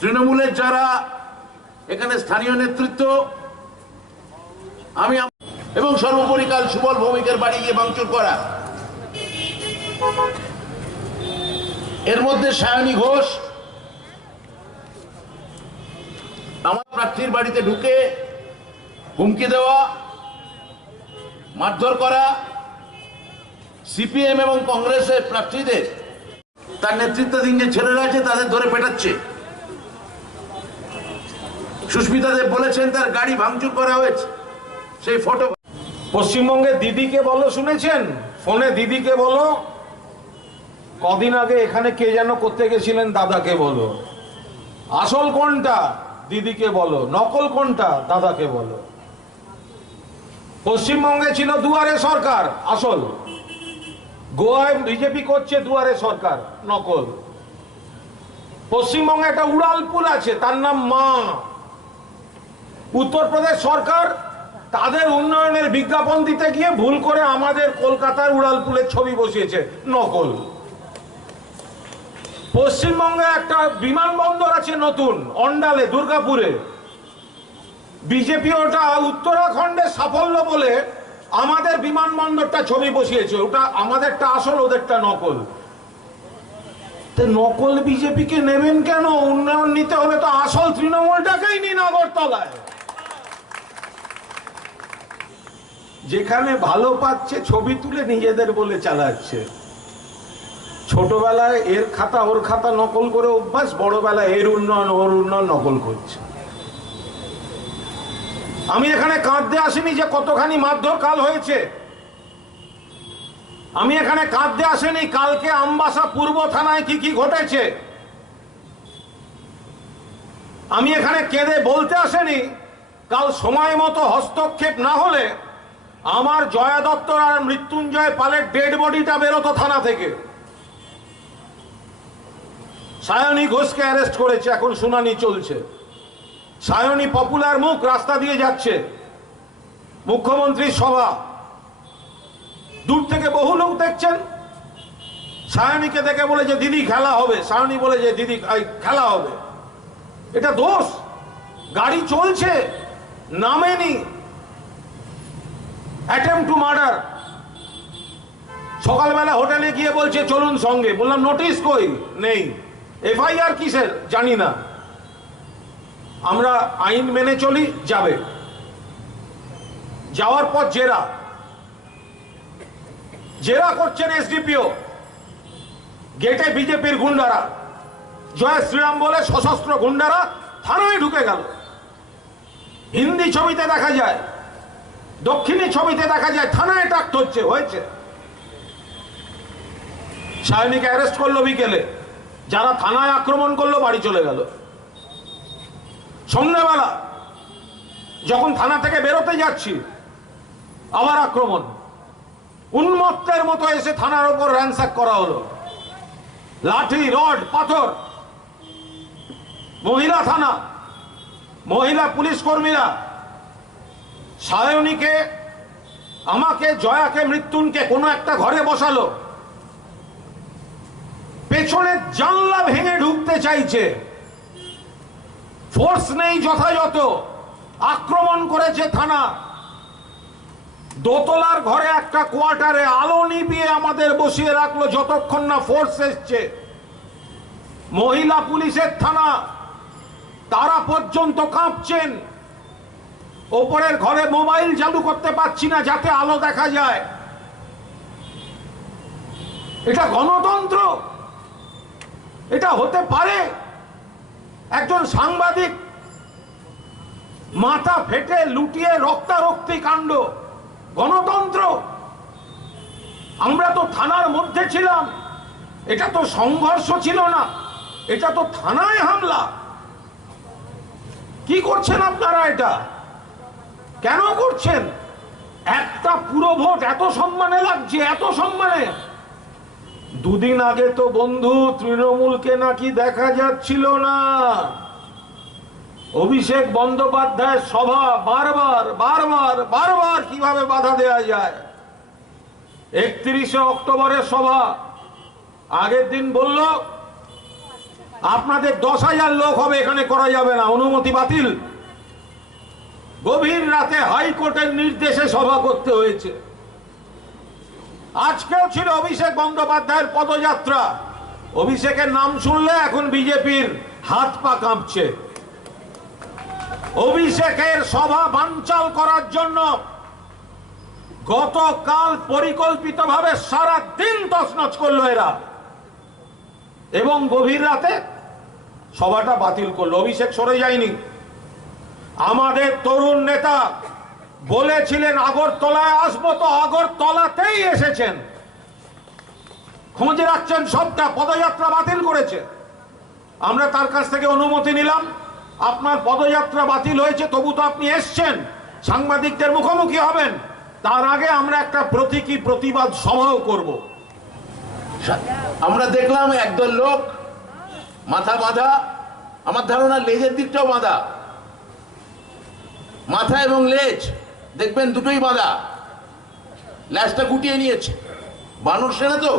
তৃণমূলের যারা এখানে স্থানীয় নেতৃত্ব, আমি এবং সর্বোপরি কাল সুবল ভৌমিকের বাড়ি গিয়ে ভাঙচুর করা, এর মধ্যে সায়নী ঘোষ আমার প্রার্থীর বাড়িতে ঢুকে হুমকি দেওয়া, মারধর করা, সিপিএম এবং কংগ্রেসের প্রার্থীদের তার নেতৃত্বাধীন যে ছেলেরা আছে তাদের ধরে পেটাচ্ছে। সুস্মিতা দেব বলেছেন তার গাড়ি ভাঙচুর করা হয়েছে, সেই ফটো। পশ্চিমবঙ্গে দিদিকে বলো শুনেছেন? ফোনে দিদিকে বলো। কদিন আগে এখানে কে যেন করতে গেছিলেন দাদাকে বলো। আসল কোনটা দিদিকে বলো, নকল কোনটা দাদাকে বলো। পশ্চিমবঙ্গে ছিল দুয়ারে সরকার আসল, গোয়ায় বিজেপি করছে দুয়ারে সরকার নকল। পশ্চিমবঙ্গে একটা উড়ালপুল আছে তার নাম মা। উত্তরপ্রদেশ সরকার তাদের উন্নয়নের বিজ্ঞাপন দিতে গিয়ে ভুল করে আমাদের কলকাতার উড়ালপুলের ছবি বসিয়েছে, নকল। পশ্চিমবঙ্গে একটা বিমানবন্দর আছে নতুন অন্ডালে, দুর্গাপুরে। বিজেপি ওটা উত্তরাখণ্ডের সাফল্য বলে আমাদের বিমানবন্দরটা ছবি বসিয়েছে, ওটা আমাদেরটা আসল, ওদেরটা নকল। নকল বিজেপিকে নেবেন কেন? উন্নয়ন নিতে হলে তো আসল তৃণমূলটাকেই নিন আগরতলায়। যেখানে ভালো পাচ্ছে ছবি তুলে নিজেদের বলে চালাচ্ছে। ছোটবেলায় এর খাতা ওর খাতা নকল করে অভ্যাস, বড়বেলায় এর উন্নয়ন ওর উন্নয়ন নকল করছে। আমি এখানে কাঁদতে আসিনি যে কতখানি মারধর কাল হয়েছে। আমি এখানে কাঁদতে আসিনি কালকে আমবাসা পূর্ব থানায় কি কি ঘটেছে। আমি এখানে কেঁদে বলতে আসেনি কাল সময় মতো হস্তক্ষেপ না হলে আমার জয়া দত্ত আর মৃত্যুঞ্জয় পালের ডেড বডিটা বেরোতো থানা থেকে। সায়নী ঘোষকে অ্যারেস্ট করেছে, এখন শুনানি চলছে। সায়নী পপুলার মুখ, রাস্তা দিয়ে যাচ্ছে, মুখ্যমন্ত্রীর সভা, দূর থেকে বহু লোক দেখছেন। সায়নীকে দেখে বলে যে দিদি খেলা হবে, সায়নী বলে যে দিদি খেলা হবে। এটা দোষ। গাড়ি চলছে, নামেনি। Attempt to murder. সকালবেলা হোটেলে গিয়ে বলছে চলুন সঙ্গে, বললাম নোটিশ কই? নেই। এফআইআর কিসের জানি না। আমরা আইন মেনে চলি, যাবে। যাওয়ার পর জেরা করছেন এসডিপিও। গেটে বিজেপির গুন্ডারা, জয় শ্রীরাম বলে সশস্ত্র গুন্ডারা থানায় ঢুকে গেল। হিন্দি ছবিতে দেখা যায়, দক্ষিণী ছবিতে দেখা যায় থানায় টাক্ট হয়েছে। সায়নীকে অ্যারেস্ট করলো বিকেলে, যারা থানায় আক্রমণ করলো বাড়ি চলে গেল। সন্ধ্যাবেলা যখন থানা থেকে বেরোতে যাচ্ছি আবার আক্রমণ, উন্মত্তের মতো এসে থানার উপর র্যানস্যাক করা হলো। লাঠি, রড, পাথর। মহিলা থানা, মহিলা পুলিশ কর্মীরা সায়নীকে, আমাকে, জয়াকে, মৃত্যুনকে কোনো একটা ঘরে বসালো। পেছনের জানলা ভেঙে ঢুকতে চাইছে, ফোর্স নেই যথাযথ, আক্রমণ করেছে থানা। দোতলার ঘরে একটা কোয়ার্টারে আলো নিভিয়ে আমাদের বসিয়ে রাখলো যতক্ষণ না ফোর্স এসছে। মহিলা পুলিশের থানা, তারা পর্যন্ত কাঁপছেন। ওপরের ঘরে মোবাইল চালু করতে পারছি না যাতে আলো দেখা যায়। এটা গণতন্ত্র? এটা হতে পারে? একজন সাংবাদিক মাথা ফেটে লুটিয়ে রক্তারক্তি কাণ্ড, গণতন্ত্র? আমরা তো থানার মধ্যে ছিলাম, এটা তো সংঘর্ষ ছিল না, এটা তো থানায় হামলা। কি করছেন আপনারা? এটা কেন করছেন? একটা পুরো ভোট এত সম্মানে লাগছে, এত সম্মানে। দুদিন আগে তো বন্ধু তৃণমূলকে নাকি দেখা যাচ্ছিল না। অভিষেক বন্দ্যোপাধ্যায়ের সভা বারবার বারবার বারবার কিভাবে বাধা দেওয়া যায়। 31শে অক্টোবরের সভা, আগের দিন বলল আপনাদের 10,000 লোক হবে, এখানে করা যাবে না, অনুমতি বাতিল। গভীর রাতে হাইকোর্টের নির্দেশে সভা করতে হয়েছে। আজকেও ছিল অভিষেক বন্দ্যোপাধ্যায়ের পদযাত্রা। অভিষেকের নাম শুনলে এখন বিজেপির হাত পা কাঁপছে। অভিষেকের সভা বানচাল করার জন্য গতকাল পরিকল্পিতভাবে সারা দিন তছনছ করলো এরা, এবং গভীর রাতে সভাটা বাতিল করলো। অভিষেক সরে যায়নি। আমাদের তরুণ নেতা বলেছিলেন আগরতলায় আসবো, তো আগরতলাতেই এসেছেন। খোঁজ রাখছেন সবটা, পদযাত্রা বাতিল করেছে। আমরা তার কাছ থেকে অনুমতি নিলাম, আপনার পদযাত্রা বাতিল হয়েছে, তবু তো আপনি এসছেন, সাংবাদিকদের মুখোমুখি হবেন। তার আগে আমরা একটা প্রতীকী প্রতিবাদ সভাও করব। আমরা দেখলাম একদল লোক মাথা বাঁধা, আমার ধারণা লেজের দিকটাও বাঁধা, মাথা এবং লেজ দেখবেন দুটোই বাঁধা, ল্যাজটা গুটিয়ে নিয়েছে। বানর সেনা তো,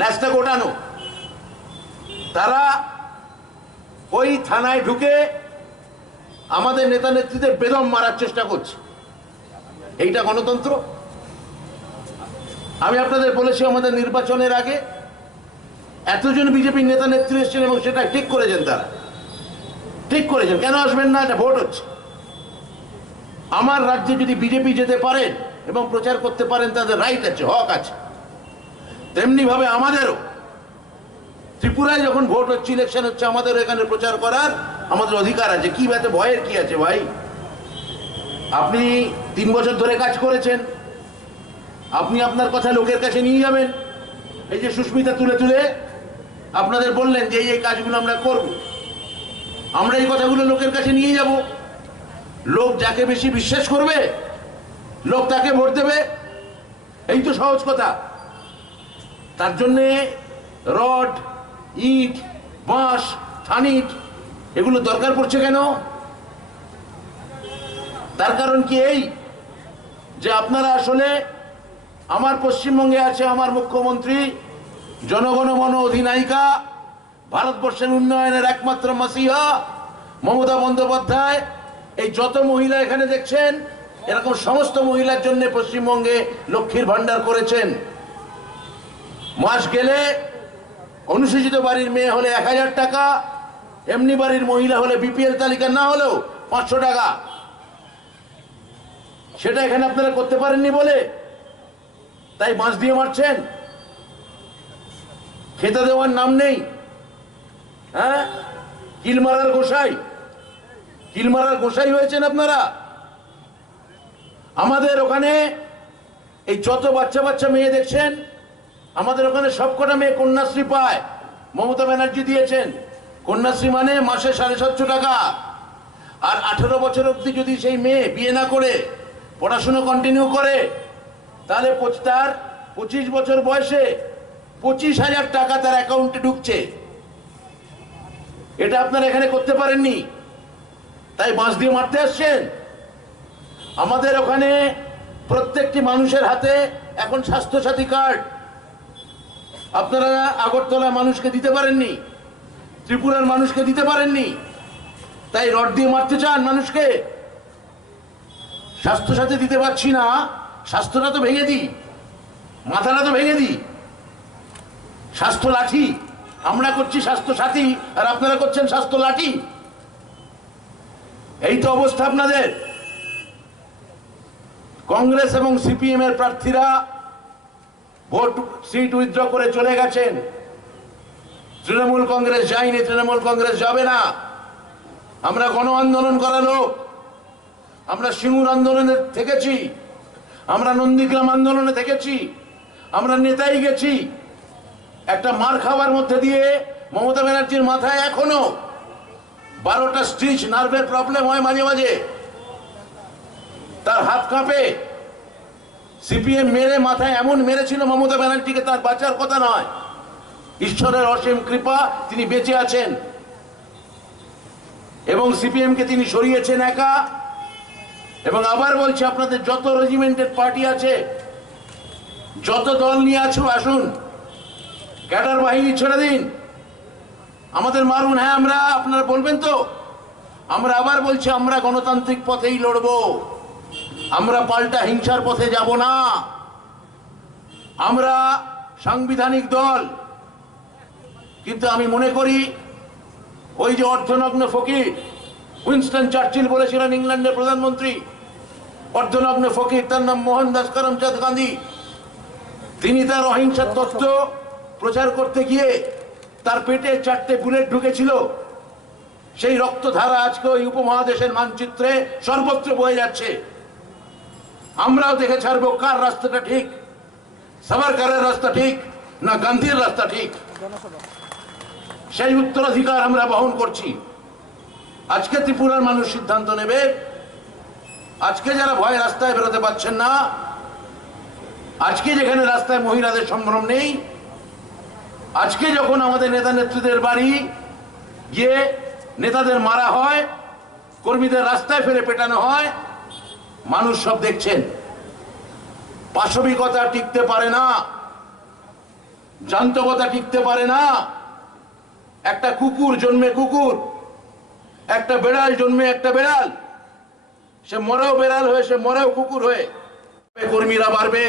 ল্যাজটা গোটানো। তারা ওই থানায় ঢুকে আমাদের নেতা নেত্রীদের বেদম মারার চেষ্টা করছে। এইটা গণতন্ত্র? আমি আপনাদের বলেছি আমাদের নির্বাচনের আগে এতজন বিজেপি নেতা নেত্রী এসেছেন এবং সেটা ঠিক করেছেন। তারা ঠিক করেছেন, কেন আসবেন না? এটা ভোট হচ্ছে। আমার রাজ্যে যদি বিজেপি যেতে পারেন এবং প্রচার করতে পারেন, তাদের রাইট আছে, হক আছে। তেমনি ভাবে আমাদেরও ত্রিপুরায় যখন ভোট হচ্ছে, ইলেকশন হচ্ছে, আমাদের এখানে প্রচার করার আমাদের অধিকার আছে। কি ব্যাতে ভয়ের কি আছে ভাই? আপনি 3 বছর ধরে কাজ করেছেন, আপনি আপনার কথা লোকের কাছে নিয়ে যাবেন। এই যে সুস্মিতা তুলে তুলে আপনাদের বললেন যে এই কাজগুলো আমরা করব, আমরা এই কথাগুলো লোকের কাছে নিয়ে যাব। লোক যাকে বেশি বিশ্বাস করবে, লোক তাকে ভোট দেবে। এই তো সহজ কথা। তার জন্যে রড, ইট, বাঁশ, থানিট এগুলো দরকার পড়ছে কেন? তার কারণ কি এই যে আপনারা আসলে, আমার পশ্চিমবঙ্গে আছে আমার মুখ্যমন্ত্রী, জনগণমন অধিনায়িকা, ভারতবর্ষের উন্নয়নের একমাত্র মাসিহা মমতা বন্দ্যোপাধ্যায়। এই যত মহিলা এখানে দেখছেন, এরকম সমস্ত মহিলার জন্য পশ্চিমবঙ্গে লক্ষ্মীর ভান্ডার করেছেন। মাস গেলে অনুসূচিত বাড়ির মেয়ে হলে 1000 টাকা, এমনি বাড়ির মহিলা হলে বিপিএল তালিকা না হলেও 500 টাকা। সেটা এখানে আপনারা করতে পারেননি বলে তাই বাঁশ দিয়ে মারছেন। খেতে দেওয়ার নাম নেই। হ্যাঁ, কিলমারার গোসাই, কিলমারার গোসাই হয়েছেন আপনারা। আমাদের ওখানে এই যত বাচ্চা বাচ্চা মেয়ে দেখছেন, আমাদের ওখানে সবকটা মেয়ে কন্যাশ্রী পায়। মমতা ব্যানার্জি দিয়েছেন। কন্যাশ্রী মানে মাসে 750 টাকা। আর 18 বছর অবধি যদি সেই মেয়ে বিয়ে না করে পড়াশুনো কন্টিনিউ করে, তাহলে তার 25 বছর বয়সে 25,000 টাকা তার অ্যাকাউন্টে ঢুকছে। এটা আপনারা এখানে করতে পারেননি, তাই বাঁশ দিয়ে মারতে আসছেন। আমাদের ওখানে প্রত্যেকটি মানুষের হাতে এখন স্বাস্থ্যসাথী কার্ড। আপনারা আগরতলা মানুষকে দিতে পারেননি, ত্রিপুরার মানুষকে দিতে পারেননি, তাই রড দিয়ে মারতে চান মানুষকে। স্বাস্থ্যসাথী দিতে পারছি না, স্বাস্থ্যটা তো ভেঙে দিই, মাথাটা তো ভেঙে দিই। স্বাস্থ্য লাঠি আমরা করছি, স্বাস্থ্য সাথী, আর আপনারা করছেন স্বাস্থ্য লাঠি। এই তো অবস্থা আপনাদের। কংগ্রেস এবং সিপিএম এর প্রার্থীরা ভোট সিট উইথড্র করে চলে গেছেন। তৃণমূল কংগ্রেস যায়নি, তৃণমূল কংগ্রেস যাবে না। আমরা গণ আন্দোলন করা লোক, আমরা সিঙ্গুর আন্দোলনে থেকেছি, আমরা নন্দীগ্রাম আন্দোলনে থেকেছি, আমরা নেতাই গেছি। একটা মার খাবার মধ্যে দিয়ে মমতা ব্যানার্জির মাথায় এখনো 12টা স্টিচ নার্ভের প্রবলেম হয় মাঝে মাঝে, তার হাত কাঁপে। সিপিএম মেরে মাথায় এমন মেরেছিল মমতা ব্যানার্জিকে, তার বাঁচার কথা নয়। ঈশ্বরের অসীম কৃপা, তিনি বেঁচে আছেন এবং সিপিএম কে তিনি সরিয়েছেন একা। এবং আবার বলছি, আপনাদের যত রেজিমেন্টেড পার্টি আছে, যত দল নিয়ে আছো, আসুন, ক্যাডার বাহিনী ছেড়ে দিন। আমাদের মারুন, হ্যাঁ আমরা, আপনারা বলবেন তো? আমরা আবার বলছি, আমরা গণতান্ত্রিক পথেই লড়বো, আমরা পাল্টা হিংসার পথে যাব না। আমরা সাংবিধানিক দল। কিন্তু আমি মনে করি ওই যে অর্ধনগ্ন ফকির, উইনস্টন চার্চিল বলেছিলেন, ইংল্যান্ডের প্রধানমন্ত্রী, অর্ধনগ্ন ফকির, তার নাম মোহনদাস করমচাঁদ গান্ধী। তিনি তার অহিংসার তত্ত্ব প্রচার করতে গিয়ে তার পেটে 4টে বুলেট ঢুকেছিল। সেই রক্তধারা আজকে ওই উপমহাদেশের মানচিত্রে সর্বত্র বয়ে যাচ্ছে। আমরাও দেখে ছাড়বো কার রাস্তাটা ঠিক, সাভারকরের রাস্তা ঠিক না গান্ধীর রাস্তা ঠিক। সেই উত্তরাধিকার আমরা বহন করছি। আজকে ত্রিপুরার মানুষ সিদ্ধান্ত নেবে। আজকে যারা ভয়ে রাস্তায় বেরোতে পারছেন না, আজকে যেখানে রাস্তায় মহিলাদের সম্ভ্রম নেই, আজকে যখন আমাদের নেতা নেত্রীদের বাড়ি গিয়ে নেতাদের মারা হয়, কর্মীদের রাস্তায় ফেলে পেটানো হয়, মানুষ সব দেখছেন। পাশবিকতা টিকতে পারে না, জান্তবতা টিকতে পারে না। একটা কুকুর জন্মে কুকুর, একটা বেড়াল জন্মে একটা বেড়াল, সে মরেও বেড়াল হয়ে, সে মরেও কুকুর হয়ে। কর্মীরা বাড়বে,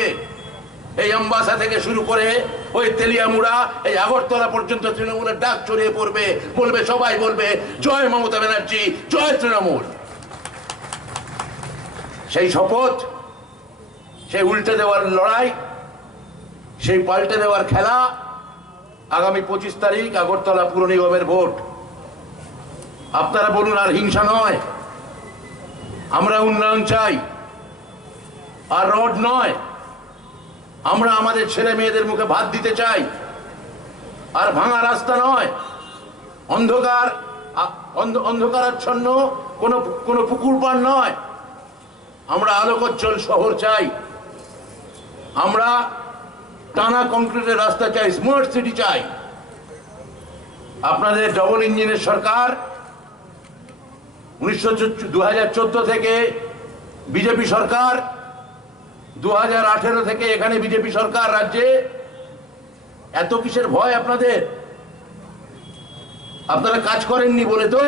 এই আমবাসা থেকে শুরু করে ওই তেলিয়ামুড়া, এই আগরতলা পর্যন্ত তৃণমূলের ডাক ছড়িয়ে পড়বে। বলবে, সবাই বলবে, জয় মমতা ব্যানার্জি, জয় তৃণমূল। সেই শপথ, সেই উল্টে দেওয়ার লড়াই, সেই পাল্টে দেওয়ার খেলা আগামী 25 তারিখ আগরতলা পুর নিগমের ভোট। আপনারা বলুন, আর হিংসা নয়, আমরা উন্নয়ন চাই, আর রড নয়। আমরা আমাদের ছেলে মেয়েদের মুখে ভাত দিতে চাই, আর ভাঙা রাস্তা নয়, অন্ধকারাচ্ছন্ন কোনো পুকুর পাড় নয়। আমরা আলোকোজ্জ্বল শহর চাই, আমরা টানা কংক্রিটের রাস্তা চাই, স্মার্ট সিটি চাই। আপনাদের ডবল ইঞ্জিনের সরকার 2014 থেকে বিজেপি সরকার, 2018 থেকে এখানে বিজেপি সরকার রাজ্যে। এত কিসের ভয় আপনাদের? আপনারা কাজ করেননি বলে তো?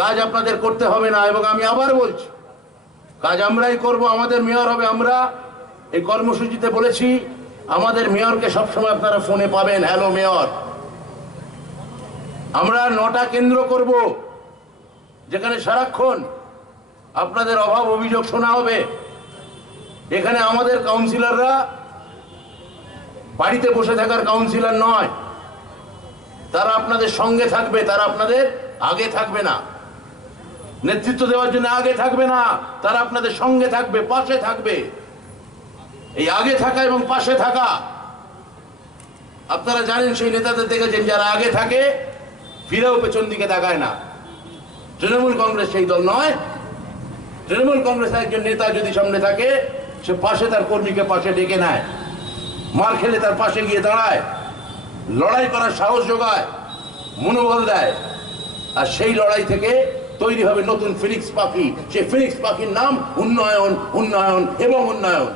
কাজ আপনাদের করতে হবে না। এবং আমি আবার বলছি, কাজ আমরাই করব, আমাদের মেয়র হবে আমরা। এই কর্মসূচিতে বলেছি, আমাদের মেয়রকে সবসময় আপনারা ফোনে পাবেন, হ্যালো মেয়র। আমরা 9টা কেন্দ্র করব, যেখানে সারাক্ষণ আপনাদের অভাব অভিযোগ শোনা হবে। এখানে আমাদের কাউন্সিলররা বাড়িতে বসে থাকার কাউন্সিলর নয়, তারা আপনাদের সঙ্গে থাকবে, তারা আপনাদের আগে থাকবে না, নেতৃত্ব দেওয়ার জন্য আগে থাকবে না, তারা আপনাদের সঙ্গে থাকবে, পাশে থাকবে। এই আগে থাকা এবং পাশে থাকা, আপনারা জানেন, সেই নেতাদের দেখেছেন যারা আগে থাকে ফিরেও পেছন দিকে তাকায় না। তৃণমূল কংগ্রেস সেই দল নয়। তৃণমূল কংগ্রেসের একজন নেতা যদি সামনে থাকে, সে পাশে তার কর্মীকে পাশে ডেকে নেয়, মার খেলে তার পাশে গিয়ে দাঁড়ায়, লড়াই করার সাহস যোগায়, মনোবল দেয়। আর সেই লড়াই থেকে তৈরি হবে নতুন ফিনিক্স পাখি। সেই ফিনিক্স পাখির নাম উন্নয়ন, উন্নয়ন এবং উন্নয়ন।